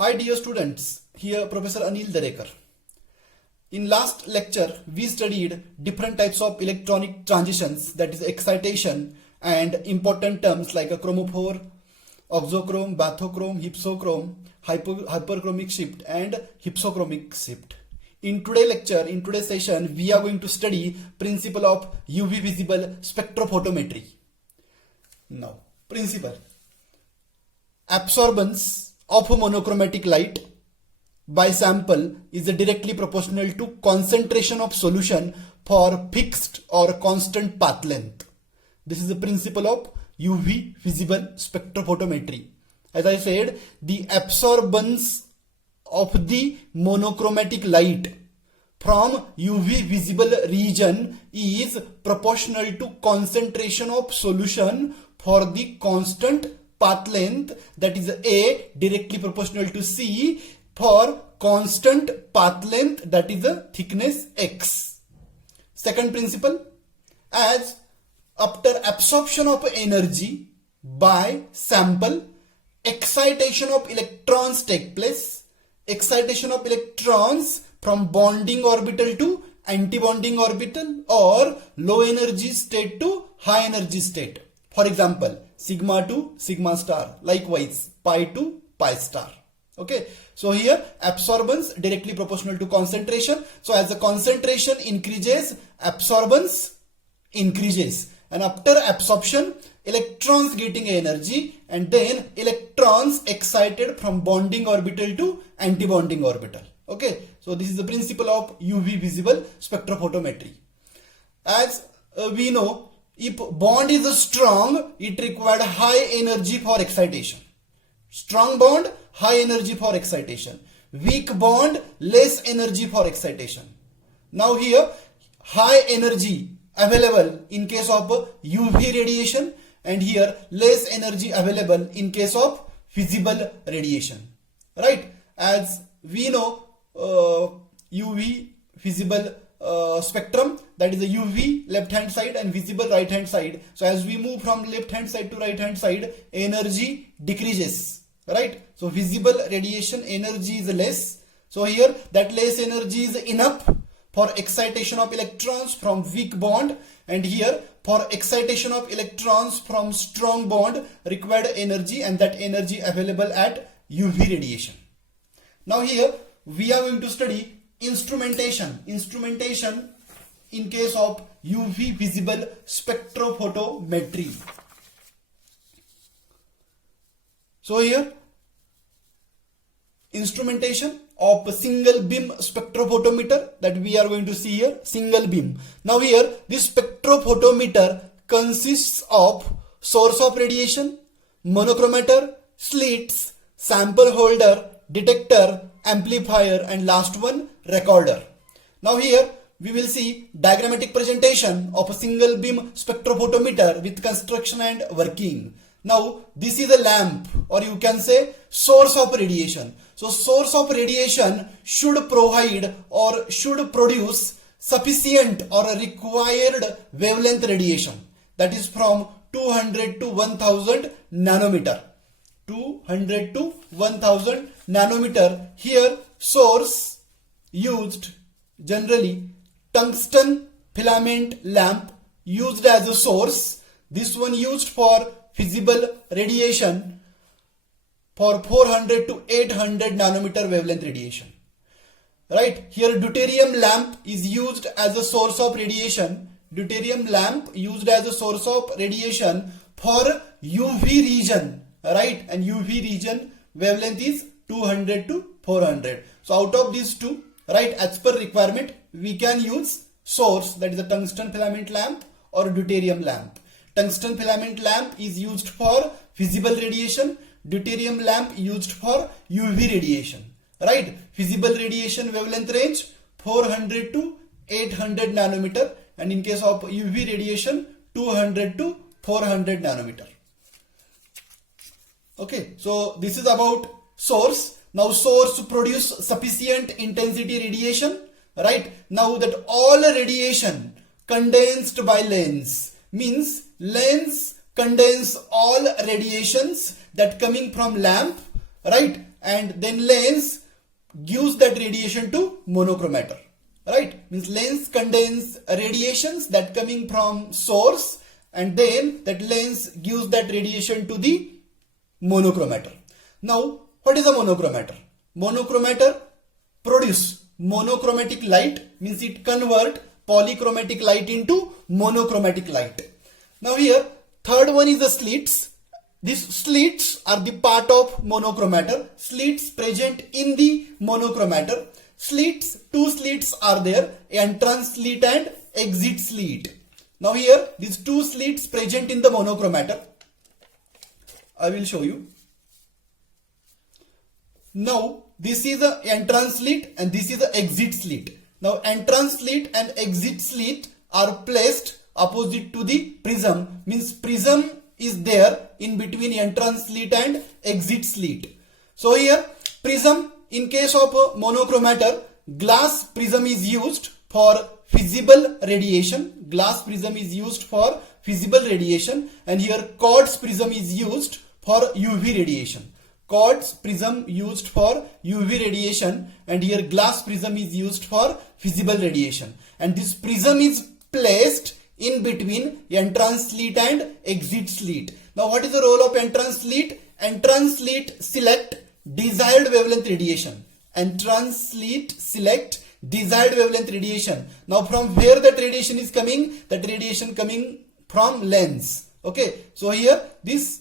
Hi dear students, here Professor Anil Darekar. In last lecture, we studied different types of electronic transitions, that is excitation, and important terms like a chromophore, auxochrome, bathochrome, hypsochrome, hyperchromic shift and hypsochromic shift. In today's session, we are going to study principle of UV visible spectrophotometry. Now, principle. Absorbance of monochromatic light by sample is directly proportional to concentration of solution for fixed or constant path length. This is the principle of UV visible spectrophotometry. As I said, the absorbance of the monochromatic light from UV visible region is proportional to concentration of solution for the constant path length, that is A directly proportional to C for constant path length, that is the thickness X. Second principle, as after absorption of energy by sample, excitation of electrons take place. Excitation of electrons from bonding orbital to antibonding orbital or low energy state to high energy state. For example, sigma to sigma star, likewise pi to pi star. Okay, so here absorbance directly proportional to concentration. So as the concentration increases, absorbance increases, and after absorption, electrons getting energy and then electrons excited from bonding orbital to antibonding orbital. Okay, so this is the principle of UV visible spectrophotometry. As we know, if bond is strong, it required high energy for excitation. Strong bond, high energy for excitation. Weak bond, less energy for excitation. Now here, high energy available in case of UV radiation, and here less energy available in case of visible radiation. Right? As we know, UV visible spectrum, that is the UV left hand side and visible right hand side. So as we move from left hand side to right hand side, energy decreases, right? So visible radiation energy is less. So here that less energy is enough for excitation of electrons from weak bond, and here for excitation of electrons from strong bond required energy, and that energy available at UV radiation. Now here we are going to study instrumentation in case of UV visible spectrophotometry. So here instrumentation of a single beam spectrophotometer that we are going to see here, single beam. Now here this spectrophotometer consists of source of radiation, monochromator, slits, sample holder, detector, amplifier, and last one recorder. Now here we will see diagrammatic presentation of a single beam spectrophotometer with construction and working. Now this is a lamp, or you can say source of radiation. So source of radiation should provide or should produce sufficient or required wavelength radiation, that is from 200 to 1000 nanometer. 200 to 1000 nanometer. Here source used generally tungsten filament lamp used as a source. This one used for visible radiation for 400 to 800 nanometer wavelength radiation. Right, here deuterium lamp is used as a source of radiation. Deuterium lamp used as a source of radiation for UV region. Right, and UV region wavelength is 200 to 400. So out of these two, right, as per requirement, we can use source, that is a tungsten filament lamp or deuterium lamp. Tungsten filament lamp is used for visible radiation. Deuterium lamp used for UV radiation. Right, visible radiation wavelength range 400 to 800 nanometer, and in case of UV radiation 200 to 400 nanometer. Okay, so this is about source. Now source produce sufficient intensity radiation, right? Now that all radiation condensed by lens, means lens condense all radiations that coming from lamp, right? and then lens gives that radiation to monochromator. Right? Means lens contains radiations that coming from source, and then that lens gives that radiation to the monochromator. Now, what is a monochromator? Monochromator produce monochromatic light, means it convert polychromatic light into monochromatic light. Now here, third one is the slits. These slits are the part of monochromator. Slits present in the monochromator. Slits, two slits are there, entrance slit and exit slit. Now here, these two slits present in the monochromator. I will show you. Now, this is the entrance slit and this is the exit slit. Now, entrance slit and exit slit are placed opposite to the prism. Means prism is there in between entrance slit and exit slit. So here, prism, in case of monochromator, glass prism is used for visible radiation. Glass prism is used for visible radiation, and here quartz prism is used for UV radiation. Quartz prism used for UV radiation, and here glass prism is used for visible radiation. And this prism is placed in between entrance slit and exit slit. Now what is the role of entrance slit? Entrance slit select desired wavelength radiation. Entrance slit select desired wavelength radiation. Now from where that radiation is coming? That radiation coming from lens. Okay, so here this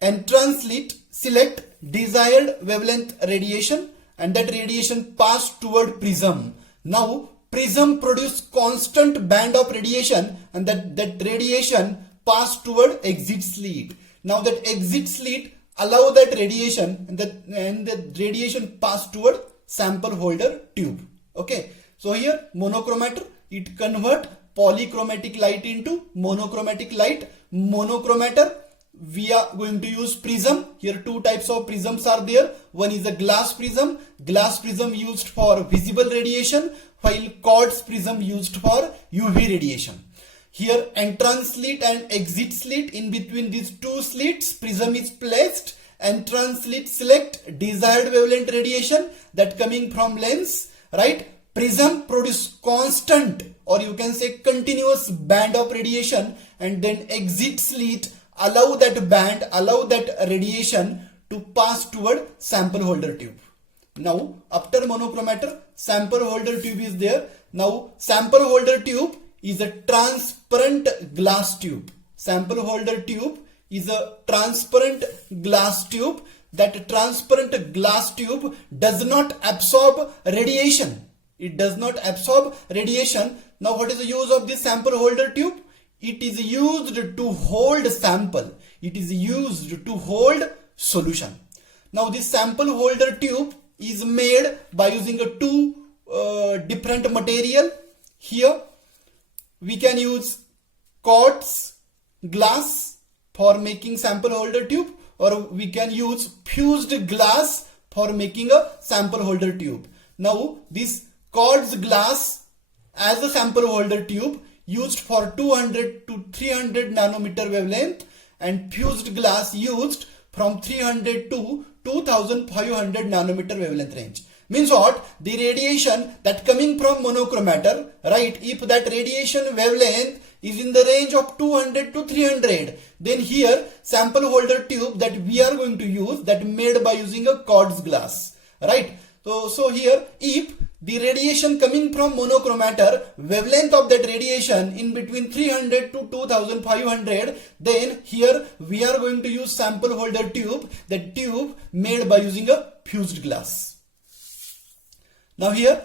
entrance slit select desired wavelength radiation, and that radiation pass toward prism. Now prism produce constant band of radiation, and that radiation pass toward exit slit. Now that exit slit allow that radiation, and the radiation pass toward sample holder tube. Okay, so here monochromator, it convert polychromatic light into monochromatic light. Monochromator, we are going to use prism. Here two types of prisms are there. One is a glass prism used for visible radiation, while quartz prism used for UV radiation. Here entrance slit and exit slit, in between these two slits prism is placed. Entrance slit select desired wavelength radiation that coming from lens, right? Prism produce constant, or you can say continuous band of radiation, and then exit slit allow that band, allow that radiation to pass toward sample holder tube. Now after monochromator, sample holder tube is there. Now sample holder tube is a transparent glass tube. Sample holder tube is a transparent glass tube. That transparent glass tube does not absorb radiation. It does not absorb radiation. Now what is the use of this sample holder tube? It is used to hold sample. It is used to hold solution. Now this sample holder tube is made by using a two different material. Here we can use quartz glass for making sample holder tube, or we can use fused glass for making a sample holder tube. Now this quartz glass as a sample holder tube used for 200 to 300 nanometer wavelength, and fused glass used from 300 to 2500 nanometer wavelength range. Means what? The radiation that coming from monochromator, right? If that radiation wavelength is in the range of 200 to 300, then here sample holder tube that we are going to use, that made by using a quartz glass, right? So here if the radiation coming from monochromator, wavelength of that radiation in between 300 to 2500, then here we are going to use sample holder tube, that tube made by using a fused glass. Now here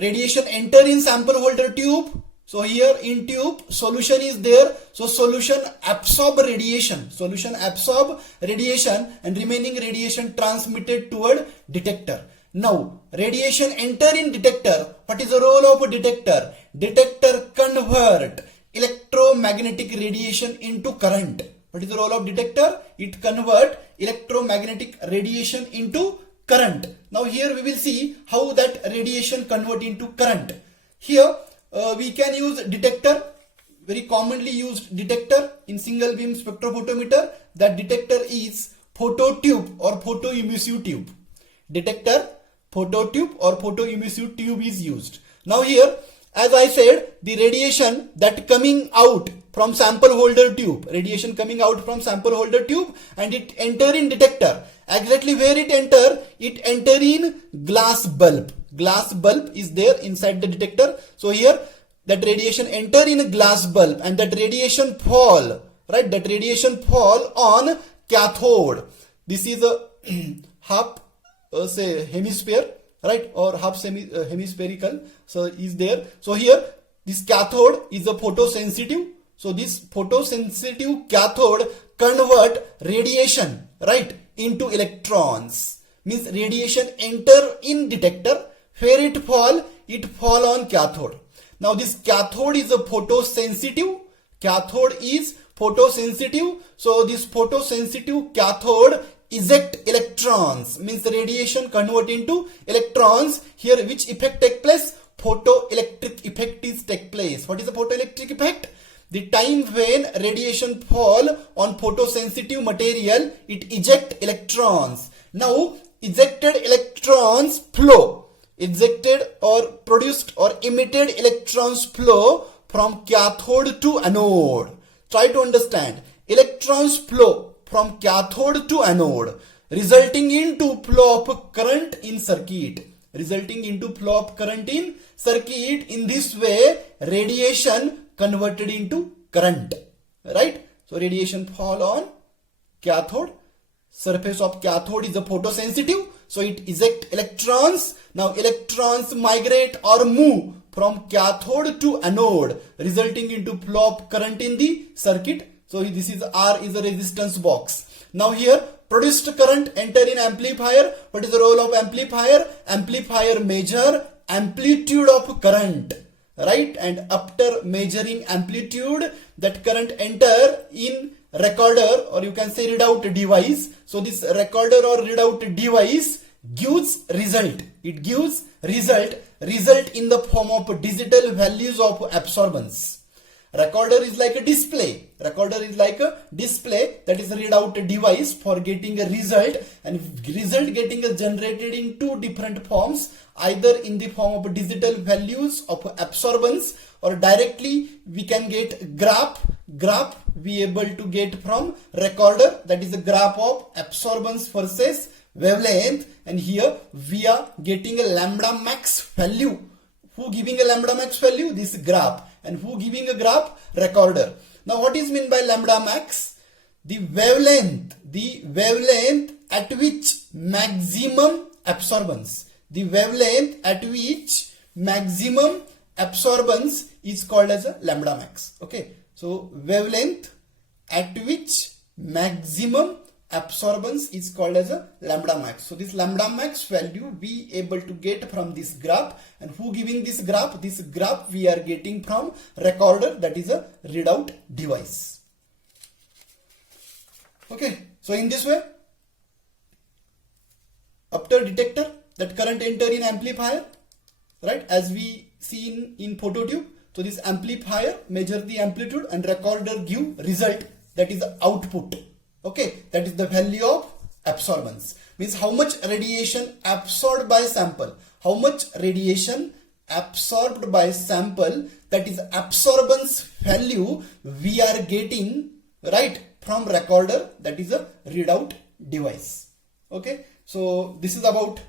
radiation enter in sample holder tube. So here in tube solution is there. So solution absorb radiation. Solution absorb radiation, and remaining radiation transmitted toward detector. Now radiation enter in detector. What is the role of a detector? Detector convert electromagnetic radiation into current. What is the role of detector? It convert electromagnetic radiation into current. Now here we will see how that radiation convert into current. Here we can use detector, very commonly used detector in single beam spectrophotometer. That detector is phototube or photoemissive tube. Detector, phototube or photoemissive tube is used. Now here, as I said, the radiation that coming out from sample holder tube, radiation coming out from sample holder tube, and it enter in detector. Exactly where it enter? It enter in glass bulb. Glass bulb is there inside the detector. So here that radiation enter in a glass bulb, and that radiation fall, right? That radiation fall on cathode. This is a half say hemisphere, right, or half hemispherical. So is there. So here this cathode is a photosensitive. So this photosensitive cathode convert radiation, right, into electrons. Means radiation enter in detector. Where it fall on cathode. Now this cathode is a photosensitive. Cathode is photosensitive. So this photosensitive cathode eject electrons. Means the radiation convert into electrons. Here which effect take place? Photoelectric effect is take place. What is the photoelectric effect? The time when radiation fall on photosensitive material, it eject electrons. Now ejected electrons flow. Ejected or produced or emitted electrons flow from cathode to anode. Try to understand. Electrons flow from cathode to anode, resulting into flow of current in circuit. Resulting into flow of current in circuit. In this way, radiation converted into current. Right? So radiation fall on cathode. Surface of cathode is a photosensitive. So it eject electrons. Now electrons migrate or move from cathode to anode, resulting into flow of current in the circuit. So this is R is a resistance box. Now here produced current enter in amplifier. What is the role of amplifier? Amplifier measure amplitude of current, right? And after measuring amplitude, that current enter in recorder, or you can say readout device. So this recorder or readout device gives result. It gives result in the form of digital values of absorbance. Recorder is like a display. Recorder is like a display, that is a readout device for getting a result, and result getting generated in two different forms, either in the form of digital values of absorbance, or directly we can get graph we able to get from recorder, that is a graph of absorbance versus wavelength, and here we are getting a lambda max value. Who giving a lambda max value? This graph. And who giving a graph? Recorder. Now what is meant by lambda max? The wavelength at which maximum absorbance. The wavelength at which maximum absorbance is called as a lambda max. Okay. So wavelength at which maximum absorbance is called as a lambda max. So this lambda max value we able to get from this graph, and who giving this graph? This graph we are getting from recorder, that is a readout device. Okay, so in this way, after detector, that current enter in amplifier, right, as we see in phototube. So this amplifier measure the amplitude, and recorder give result, that is the output. Okay, that is the value of absorbance. Means how much radiation absorbed by sample. How much radiation absorbed by sample, that is absorbance value we are getting, right, from recorder, that is a readout device. Okay, so this is about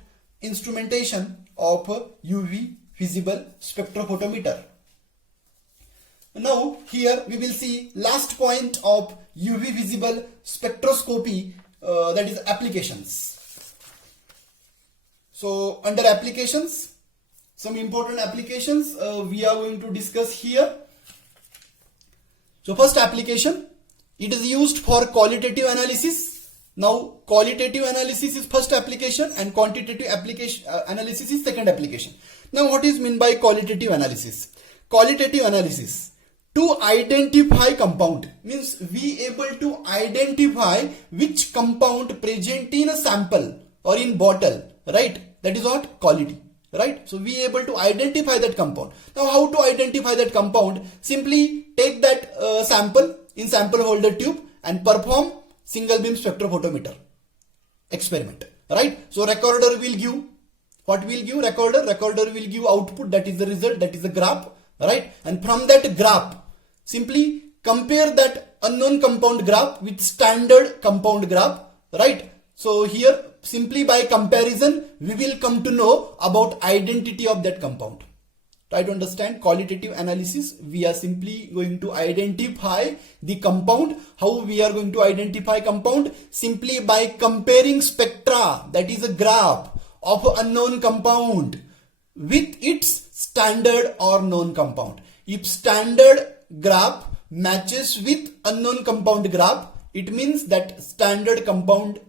instrumentation of UV visible spectrophotometer. Now here we will see last point of UV visible spectroscopy, that is applications. So under applications, some important applications we are going to discuss here. So first application, it is used for qualitative analysis. Now qualitative analysis is first application, and quantitative application analysis is second application. Now what is meant by qualitative analysis? Qualitative analysis, to identify compound, means we able to identify which compound present in a sample or in bottle, right? That is what quality, right? So we able to identify that compound. Now how to identify that compound? Simply take that sample in sample holder tube and perform single beam spectrophotometer. experiment, right? So recorder will give, what will give recorder? Recorder will give output, that is the result, that is the graph, right? And from that graph, simply compare that unknown compound graph with standard compound graph, right? So here simply by comparison we will come to know about identity of that compound. Try to understand qualitative analysis. We are simply going to identify the compound. How we are going to identify compound? Simply by comparing spectra, that is a graph of unknown compound with its standard or known compound. If standard graph matches with unknown compound graph, it means that standard compound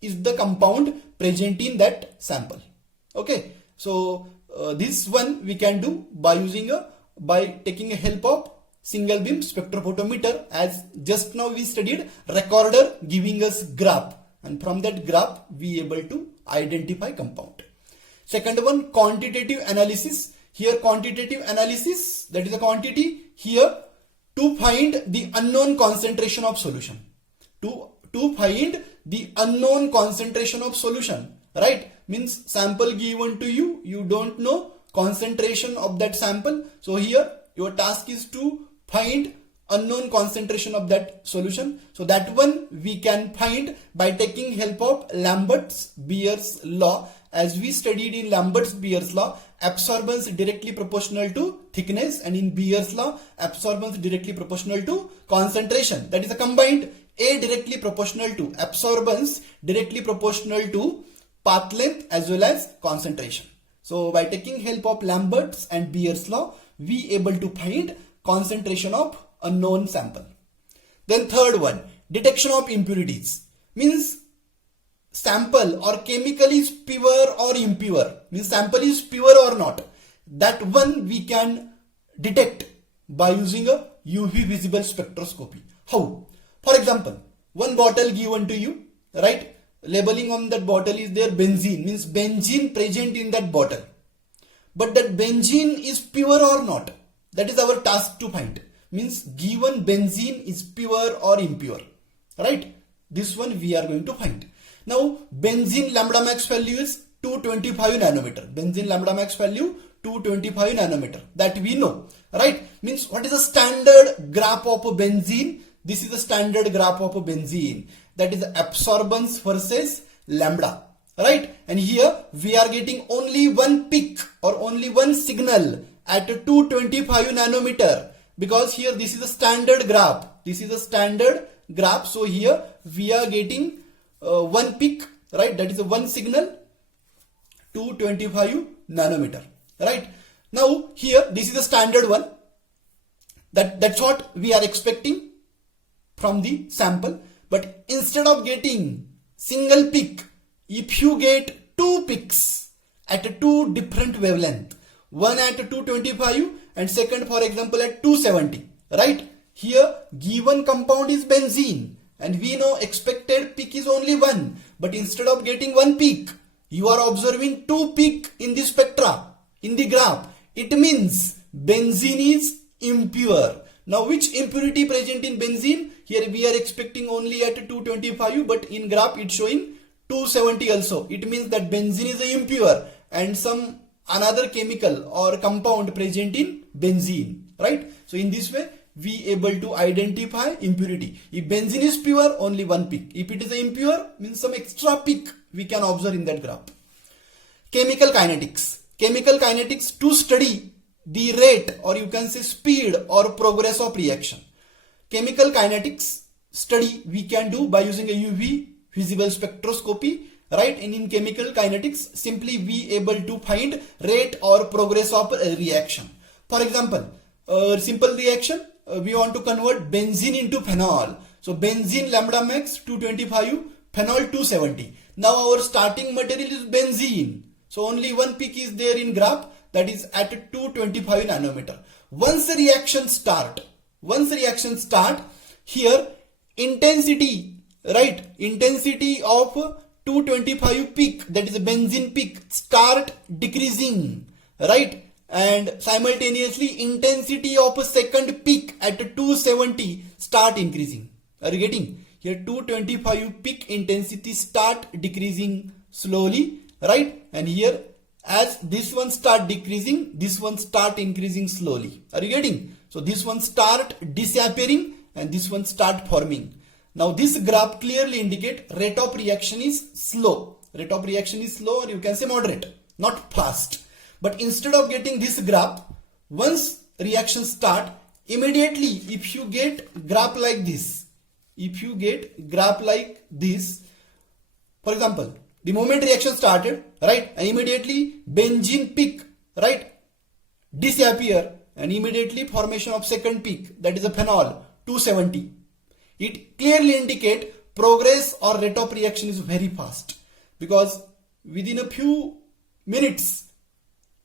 is the compound present in that sample. Okay, so this one we can do by taking a help of single beam spectrophotometer, as just now we studied recorder giving us graph, and from that graph we able to identify compound. Second one, quantitative analysis. Here quantitative analysis, that is a quantity here to find the unknown concentration of solution. To find the unknown concentration of solution, right? Means sample given to you, you don't know concentration of that sample. So here your task is to find unknown concentration of that solution. So that one we can find by taking help of Lambert's-Beer's law. As we studied in Lambert's-Beer's law, absorbance directly proportional to thickness, and in Beer's law, absorbance directly proportional to concentration. That is a combined A directly proportional to absorbance directly proportional to path length as well as concentration. So by taking help of Lambert's and Beer's law, we able to find concentration of unknown sample. Then third one, detection of impurities. Means sample or chemical is pure or impure. Means sample is pure or not. That one we can detect by using a UV visible spectroscopy. How? For example, one bottle given to you, right? Labeling on that bottle is there benzene, means benzene present in that bottle. But that benzene is pure or not? That is our task to find. Means given benzene is pure or impure, right? This one we are going to find. Now benzene lambda max value is 225 nanometer. Benzene lambda max value 225 nanometer. That we know, right? Means what is the standard graph of a benzene? This is the standard graph of a benzene. That is absorbance versus lambda, right? And here we are getting only one peak or only one signal at 225 nanometer, because here this is a standard graph. This is a standard graph. So here we are getting one peak, right? That is a one signal, 225 nanometer, right? Now here this is a standard one. That's what we are expecting from the sample. But instead of getting single peak, if you get two peaks at two different wavelength, one at 225 and second for example at 270, right? Here given compound is benzene and we know expected peak is only one, but instead of getting one peak, you are observing two peak in the spectra, in the graph. It means benzene is impure. Now which impurity present in benzene? Here we are expecting only at 225, but in graph it's showing 270 also. It means that benzene is impure and some another chemical or compound present in benzene, right? So in this way we able to identify impurity. If benzene is pure, only one peak. If it is impure, means some extra peak we can observe in that graph. Chemical kinetics. Chemical kinetics to study the rate or you can say speed or progress of reaction. Chemical kinetics study we can do by using a UV visible spectroscopy, right? And in chemical kinetics simply we able to find rate or progress of a reaction. For example, simple reaction, we want to convert benzene into phenol. So benzene lambda max 225, phenol 270. Now our starting material is benzene. So only one peak is there in graph, that is at 225 nanometer. Once the reaction start, here intensity, right? Intensity of 225 peak, that is a benzene peak, start decreasing, right? And simultaneously intensity of a second peak at 270 start increasing. Are you getting? here 225 peak intensity start decreasing slowly, right? And here as this one start decreasing, this one start increasing slowly. Are you getting? So this one start disappearing and this one start forming. Now this graph clearly indicate rate of reaction is slow. Rate of reaction is slow, or you can say moderate, not fast. But instead of getting this graph, once reaction start, immediately if you get graph like this, for example, the moment reaction started, right, and immediately benzene peak, right, disappear, and immediately formation of second peak, that is a phenol 270. It clearly indicate progress or rate of reaction is very fast, because within a few minutes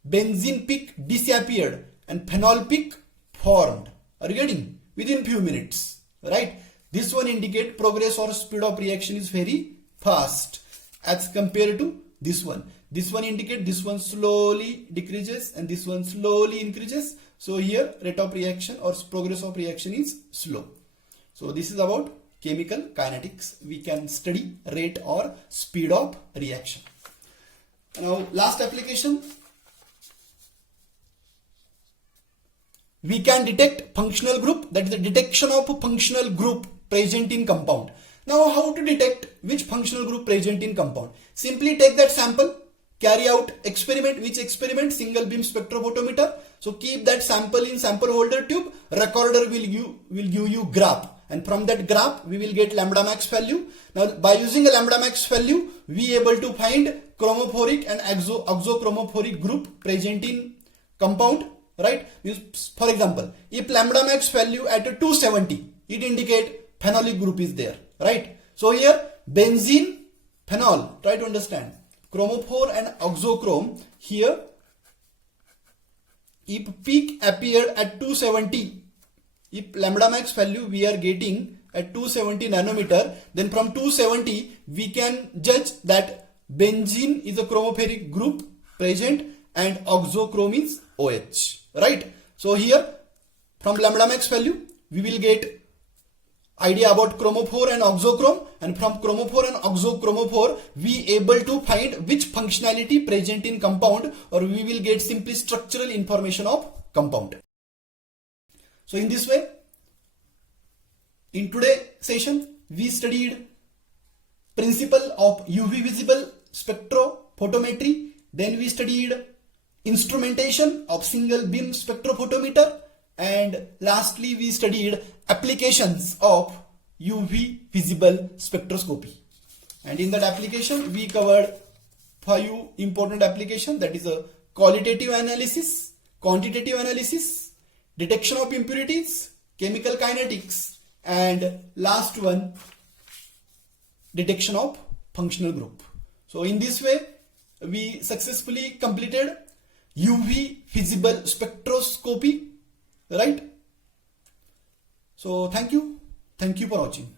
benzene peak disappeared and phenol peak formed. Are you getting? Within few minutes, right? This one indicate progress or speed of reaction is very fast as compared to this one. This one indicate this one slowly decreases and this one slowly increases. So here rate of reaction or progress of reaction is slow. So this is about chemical kinetics. We can study rate or speed of reaction. Now last application. We can detect functional group, that is the detection of a functional group present in compound. Now how to detect which functional group present in compound? Simply take that sample, carry out experiment. Which experiment? Single beam spectrophotometer. So keep that sample in sample holder tube, recorder will give you graph, and from that graph we will get lambda max value. Now by using a lambda max value we able to find chromophoric and oxochromophoric group present in compound, right? For example, if lambda max value at 270, it indicate phenolic group is there, right? So here benzene, phenol, try to understand, chromophore and oxochrome. Here if peak appeared at 270, if lambda max value we are getting at 270 nanometer, then from 270 we can judge that benzene is a chromophoric group present and oxochrome is OH, right? So here from lambda max value we will get idea about chromophore and oxochrome, and from chromophore and oxochromophore we able to find which functionality present in compound, or we will get simply structural information of compound. So in this way, in today's session we studied principle of UV visible spectrophotometry, then we studied instrumentation of single beam spectrophotometer, and lastly we studied applications of UV visible spectroscopy. And in that application we covered 5 important applications, that is a qualitative analysis, quantitative analysis, detection of impurities, chemical kinetics, and last one, detection of functional group. So in this way we successfully completed UV visible spectroscopy, right? So thank you for watching.